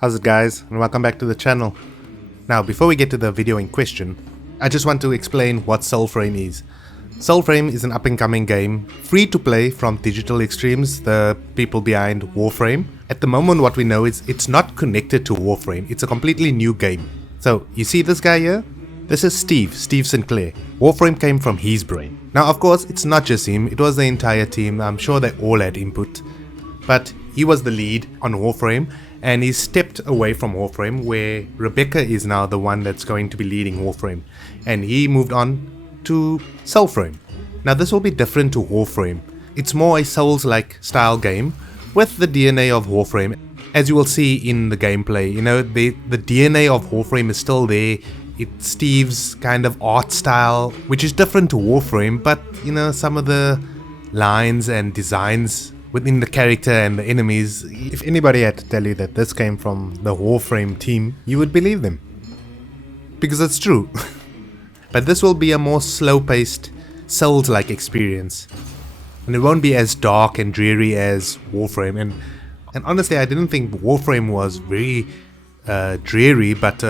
How's it guys, and welcome back to the channel. Now before we get to the video in question, I just want to explain what SoulFrame is. SoulFrame is an up-and-coming game, free to play from Digital Extremes, the people behind WarFrame. At the moment what we know is it's not connected to WarFrame, it's a completely new game. So you see this guy here? This is Steve Sinclair. WarFrame came from his brain. Now of course it's not just him, it was the entire team. I'm sure they all had input. But he was the lead on WarFrame and he stepped away from WarFrame, where Rebecca is now the one that's going to be leading WarFrame, and he moved on to SoulFrame. Now this will be different to WarFrame. It's more a Souls-like style game with the DNA of WarFrame. As you will see in the gameplay, you know, the DNA of WarFrame is still there. It's Steve's kind of art style, which is different to WarFrame, but you know, some of the lines and designs within the character and the enemies, if anybody had to tell you that this came from the WarFrame team, you would believe them. Because it's true. But this will be a more slow-paced, Souls-like experience. And it won't be as dark and dreary as WarFrame. And honestly, I didn't think WarFrame was very dreary, but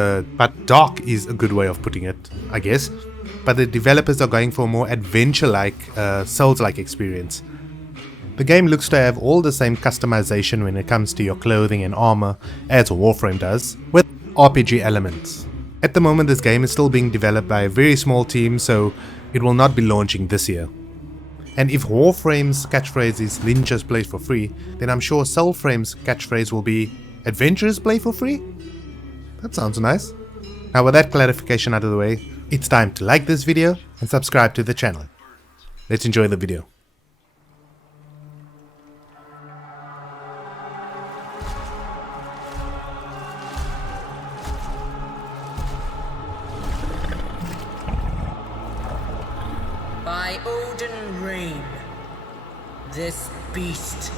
dark is a good way of putting it, I guess. But the developers are going for a more adventure-like, Souls-like experience. The game looks to have all the same customization when it comes to your clothing and armor as WarFrame does, with RPG elements. At the moment this game is still being developed by a very small team, so it will not be launching this year. And if WarFrame's catchphrase is Ninjas play for free, then I'm sure SoulFrame's catchphrase will be Adventurers play for free? That sounds nice. Now with that clarification out of the way, it's time to like this video and subscribe to the channel. Let's enjoy the video. By Odin Rain, this beast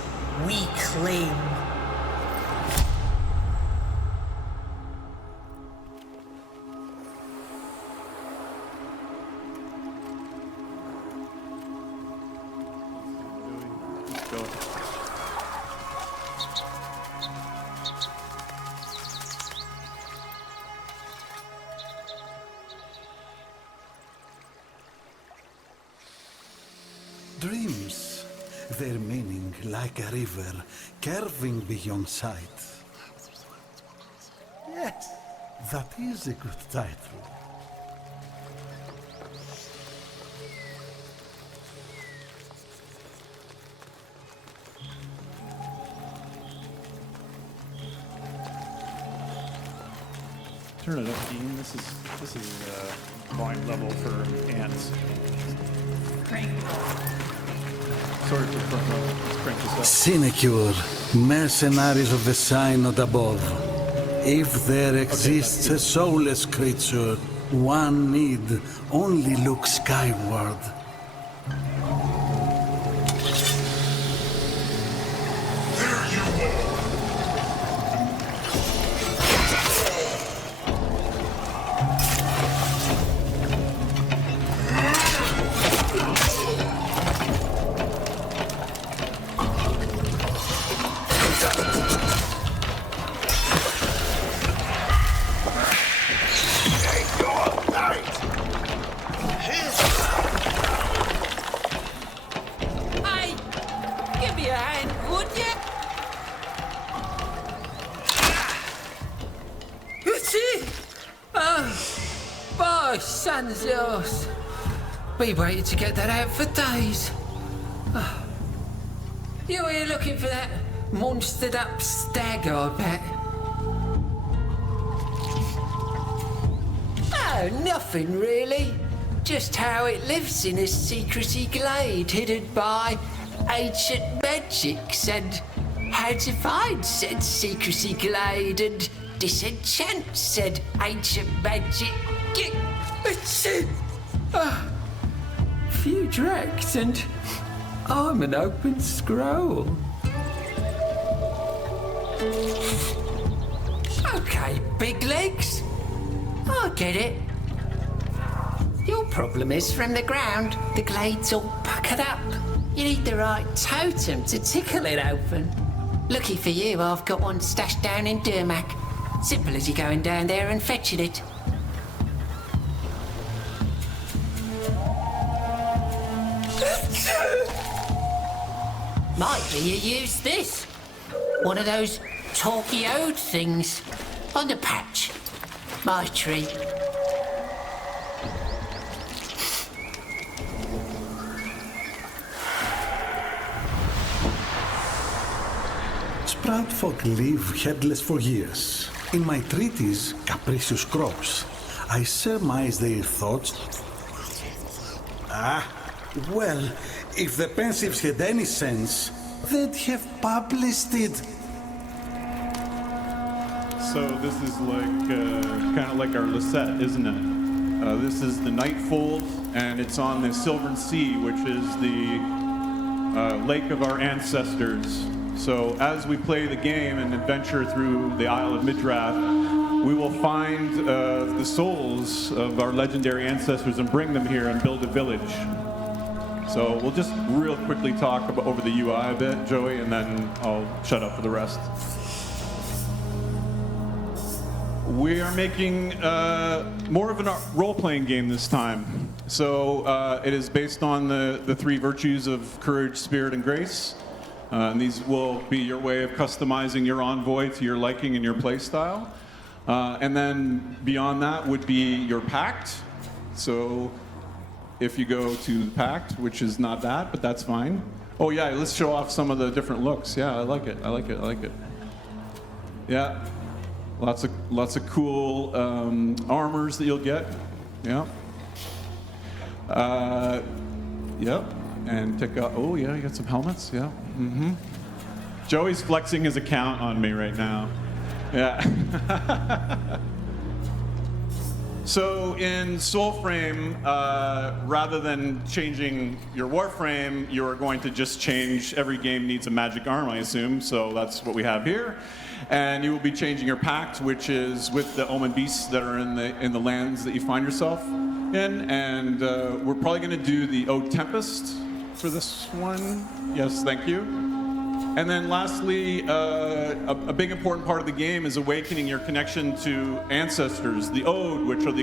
we claim. Dreams, their meaning like a river, curving beyond sight. Yes, that is a good title. Turn it up, Dean. This is volume level for ants. Sorry for front. Let's crank this up. Sinecure, mercenaries of the sign not above. If there exists a soulless creature, one need only look skyward. Sons yours. We waited to get that out for days. You were looking for that monstered up stag, I bet. Oh, nothing really. Just how it lives in a secrecy glade hidden by ancient magics, and how to find said secrecy glade and disenchant said ancient magic. Few tracks and I'm an open scroll. Okay, big legs. I get it. Your problem is from the ground, the glade's all puckered up. You need the right totem to tickle it open. Lucky for you, I've got one stashed down in Durmac. Simple as you going down there and fetching it. Might be you use this. One of those talky ode things. On the patch. My treat. Sprout folk live headless for years. In my treatise, Capricious Crops, I surmise their thoughts. Well, if the pensives had any sense, they'd have published it. So this is like, kind of like our Lisette, isn't it? This is the Nightfold, and it's on the Silvern Sea, which is the lake of our ancestors. So as we play the game and adventure through the Isle of Midrath, we will find the souls of our legendary ancestors and bring them here and build a village. So we'll just real quickly talk about over the UI a bit, Joey, and then I'll shut up for the rest. We are making more of a role-playing game this time. So it is based on the three virtues of courage, spirit, and grace. And these will be your way of customizing your envoy to your liking and your play style. And then beyond that would be your pact. So if you go to the pact, which is not that, but that's fine. Oh yeah, let's show off some of the different looks. Yeah, I like it. I like it. I like it. Yeah, lots of cool armors that you'll get. Yeah. Yep. And take out. Oh yeah, you got some helmets. Yeah. Mm-hmm. Joey's flexing his account on me right now. Yeah. So in SoulFrame, rather than changing your WarFrame, you are going to just change. Every game needs a magic arm, I assume. So that's what we have here. And you will be changing your pact, which is with the omen beasts that are in the lands that you find yourself in. And we're probably going to do the Ode Tempest for this one. Yes, thank you. And then lastly, a big important part of the game is awakening your connection to ancestors. The Ode, which are the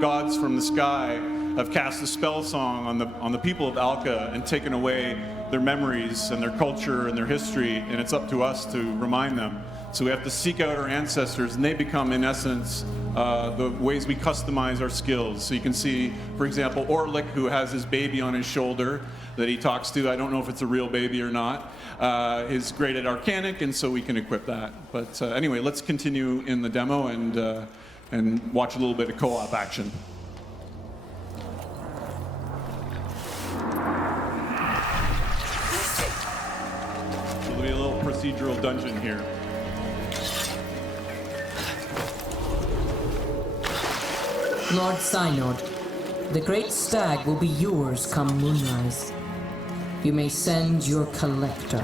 gods from the sky, have cast a spell song on the people of Alka and taken away their memories and their culture and their history, and it's up to us to remind them. So we have to seek out our ancestors, and they become, in essence, the ways we customize our skills. So you can see, for example, Orlick, who has his baby on his shoulder that he talks to. I don't know if it's a real baby or not. Is great at Arcanic, and so we can equip that. But anyway, let's continue in the demo and watch a little bit of co-op action. So there'll be a little procedural dungeon here. Lord Synod, the great stag will be yours come moonrise. You may send your collector.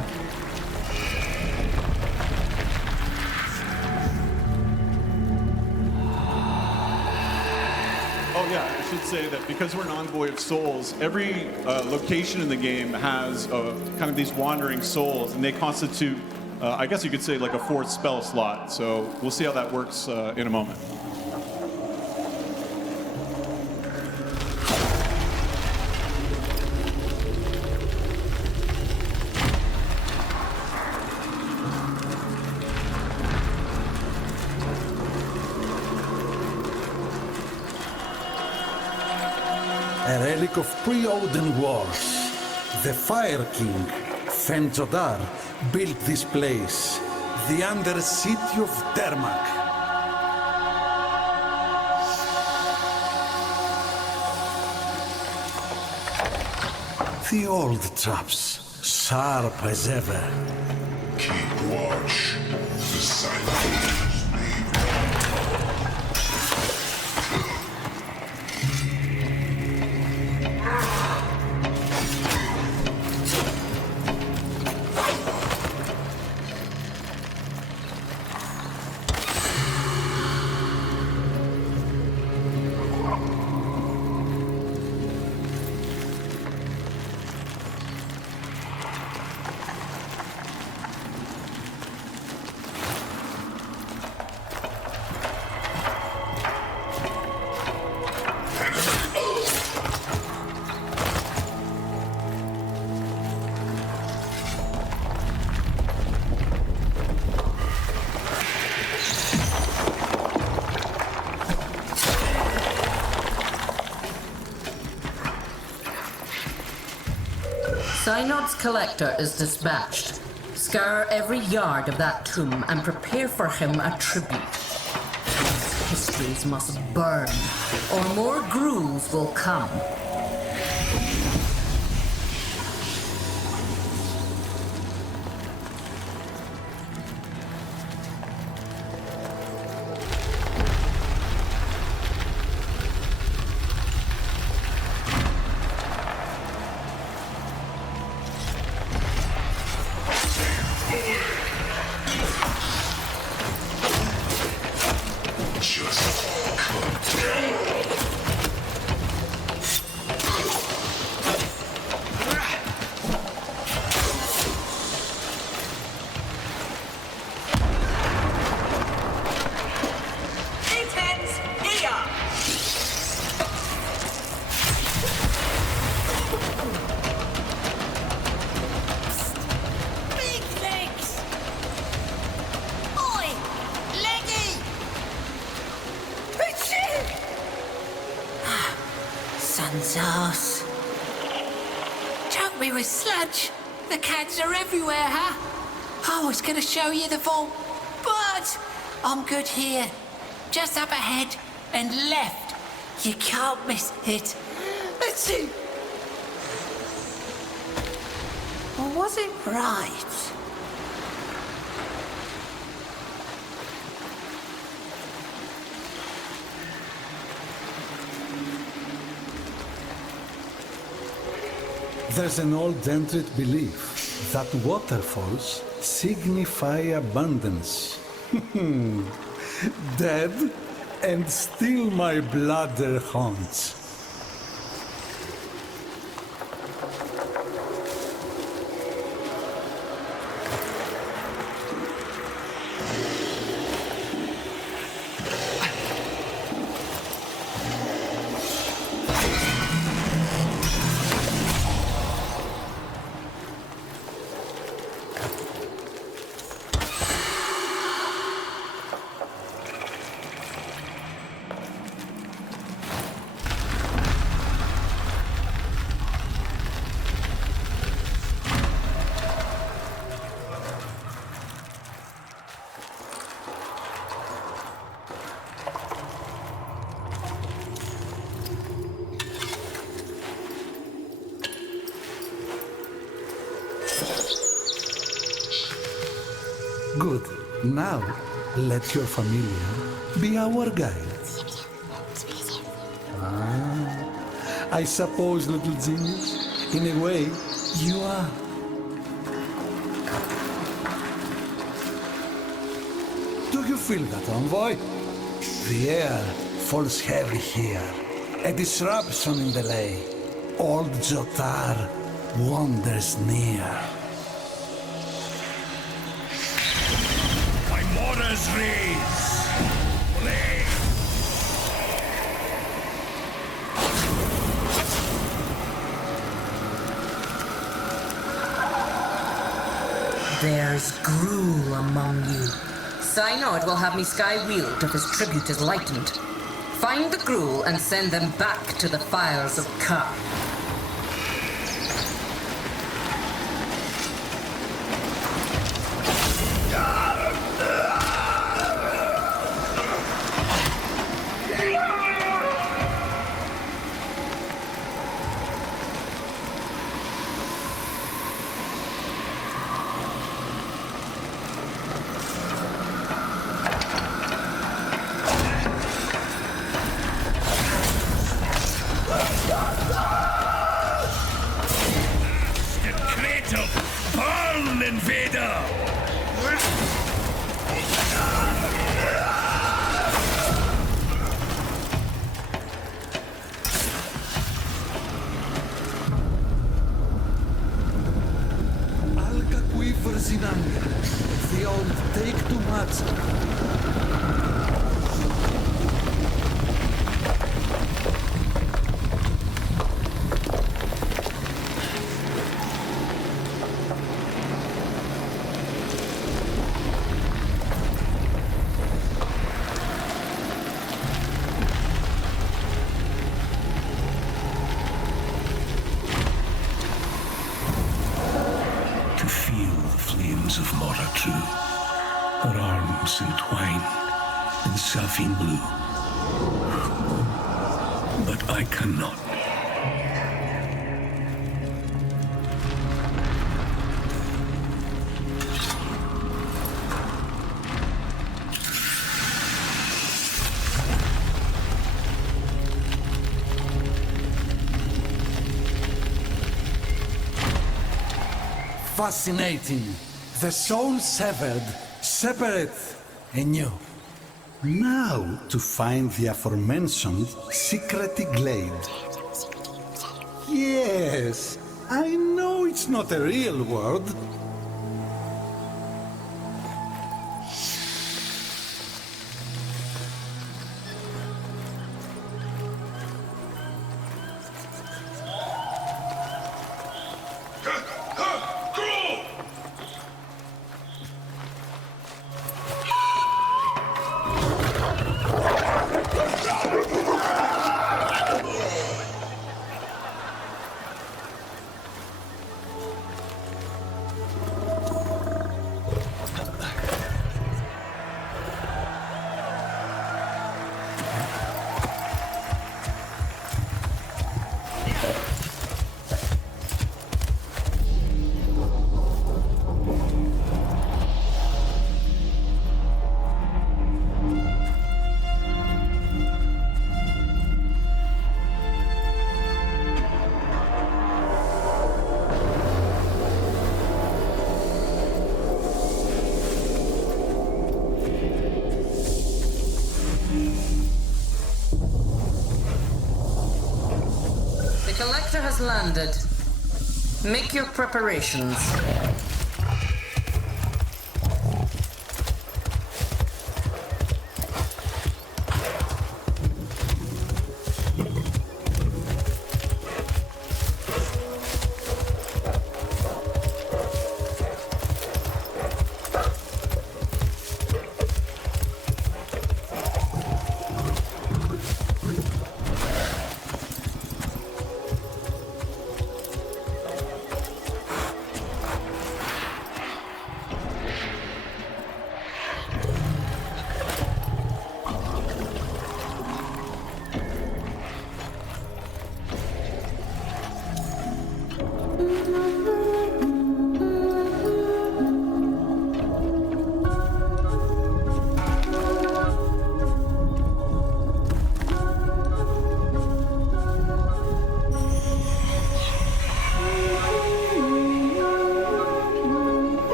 Oh yeah, I should say that because we're an envoy of souls, every location in the game has kind of these wandering souls, and they constitute, I guess you could say, like a fourth spell slot. So we'll see how that works in a moment. A relic of pre-Odin wars. The Fire King, Fenjodar, built this place, the Under-City of Dermak. The old traps, sharp as ever. Keep watch. The silence leave. Synod's collector is dispatched. Scour every yard of that tomb and prepare for him a tribute. His histories must burn, or more gruels will come. Sun's Choke me with sludge. The cats are everywhere, huh? I was gonna show you the vault, but I'm good here. Just up ahead and left. You can't miss it. Let's see. Or was it right? There's an old Dendrit belief that waterfalls signify abundance. Dead, and still my bladder haunts. Good. Now, let your familiar be our guide. I suppose, little genius, in a way, you are. Do you feel that, envoy? The air falls heavy here. A disruption in the lay. Old Jotar wanders near. There's gruel among you. Synod will have me sky-wheeled if his tribute is lightened. Find the gruel and send them back to the fires of Ka. and something blue. But I cannot. Fascinating. The soul severed, separate, anew. Now to find the aforementioned secret glade. Yes, I know it's not a real word. The collector has landed. Make your preparations.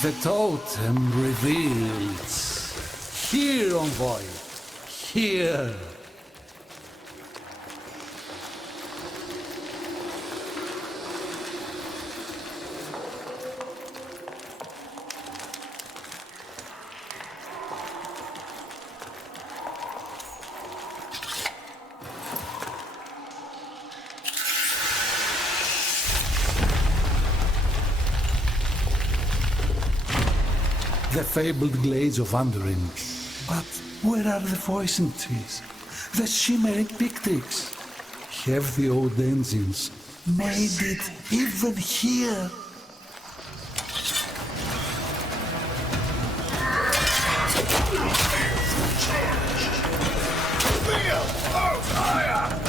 The totem reveals. Here, envoy. Here. The fabled glades of Anduin. But where are the voicing trees? The shimmering pictrix? Have the old engines made it even here? Fire!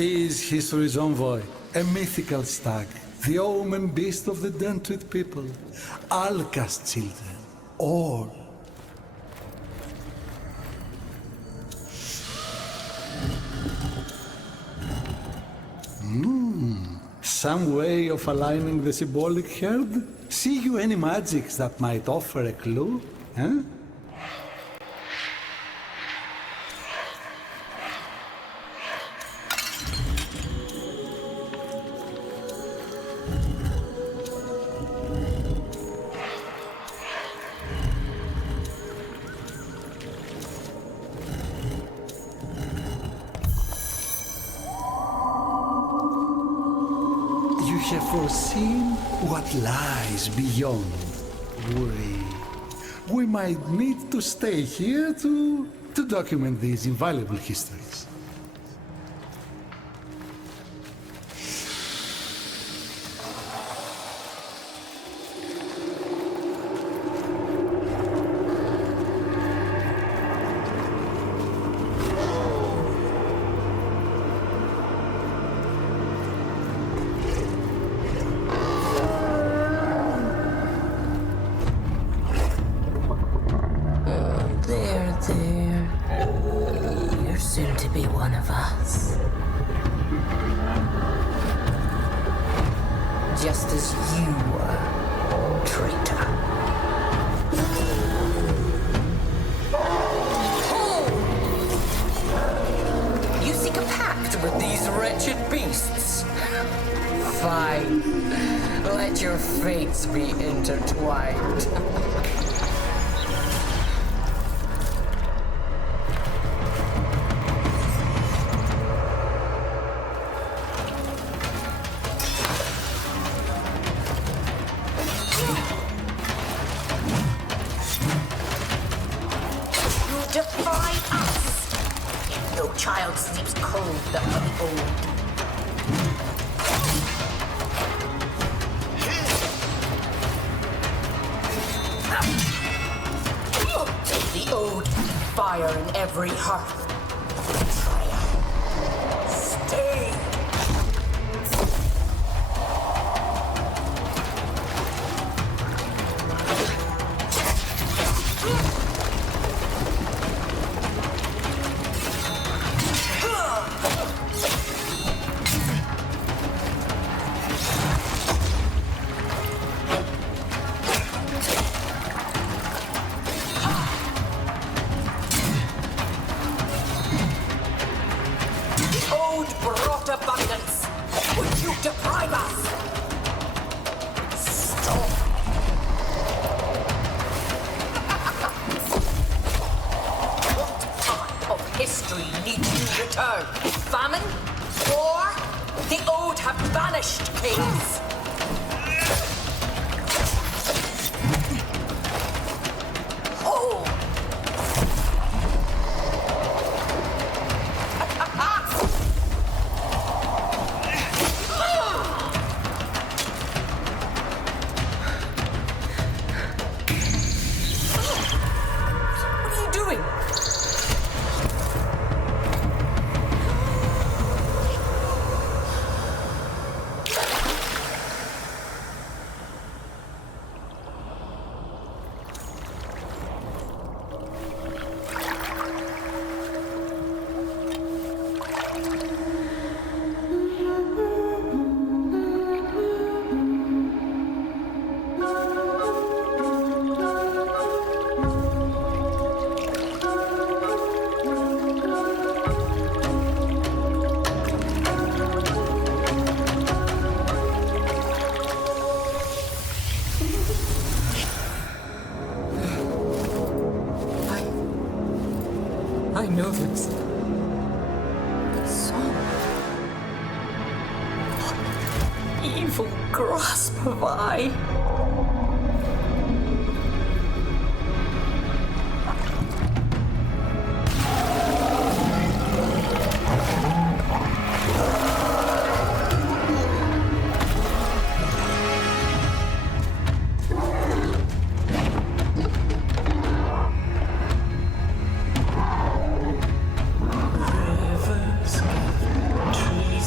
This history's envoy, a mythical stag, the omen beast of the Dentrid people, Alka's children, all. Some way of aligning the symbolic herd? See you any magics that might offer a clue, huh? You have foreseen what lies beyond. We might need to stay here to document these invaluable histories. You're soon to be one of us. Just as you were, traitor. You seek a pact with these wretched beasts? Fine. Let your fates be intertwined. Defy us! No child sleeps cold that the old. The ode, fire in every hearth. Stay! Brought abundance. Would you deprive us? Stop. What part of history needs you return? Famine? War? The Ode have banished kings. Oh! I know this. So... what evil grasp have I? Rivers, trees.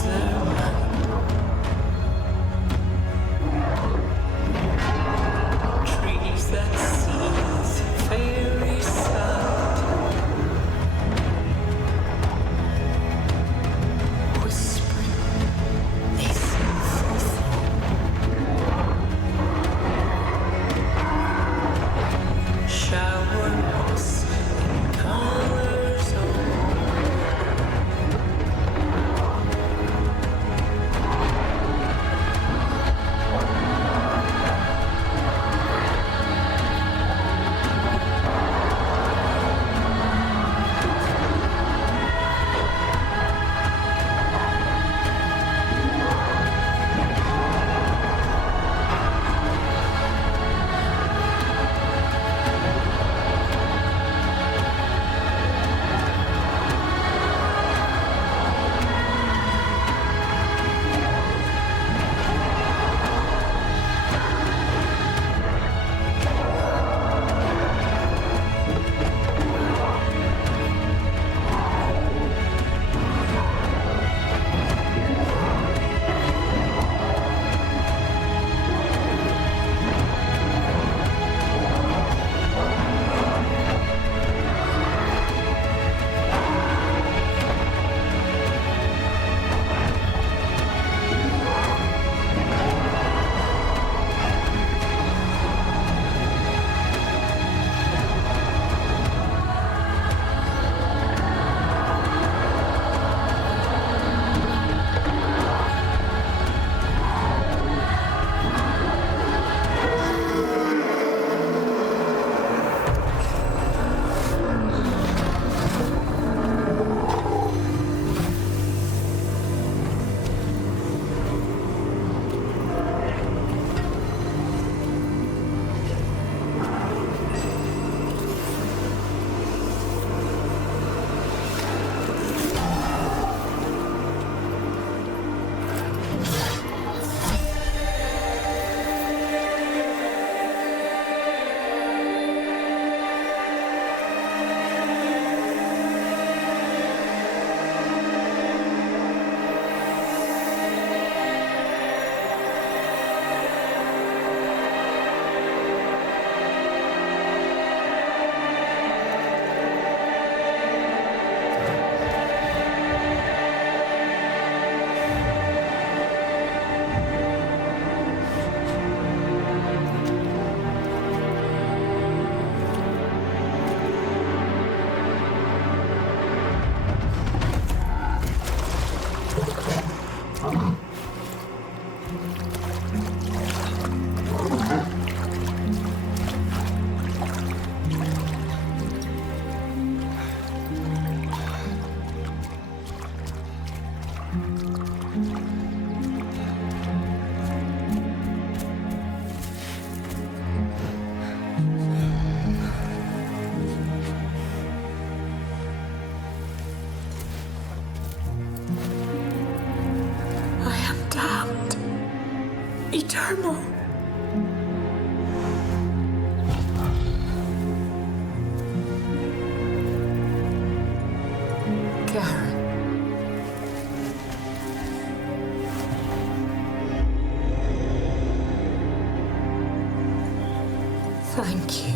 Thank you.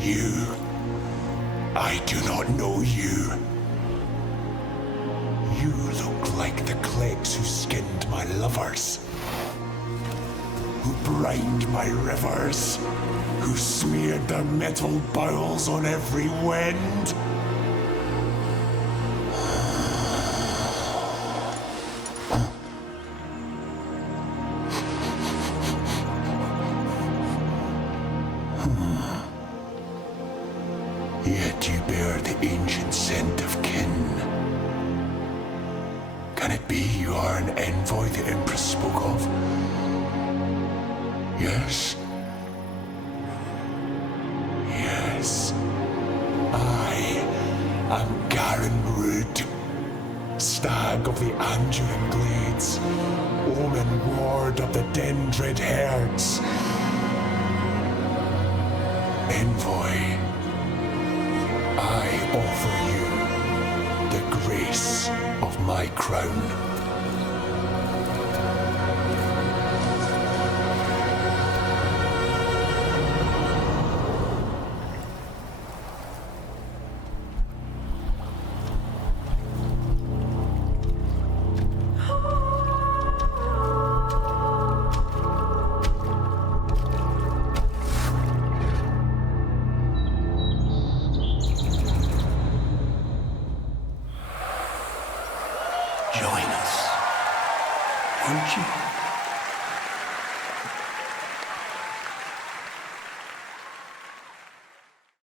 You. I do not know you. You look like the clegs who skinned my lovers, who brined my rivers, who smeared their metal bowels on every wind. Yet you bear the ancient scent of kin. Can it be you are an envoy the Empress spoke of? Yes? Yes. I am Garen Rood, stag of the Anduin Glades, omen ward of the Dendrid herds. Envoy, I offer you the grace of my crown. Join us, won't you?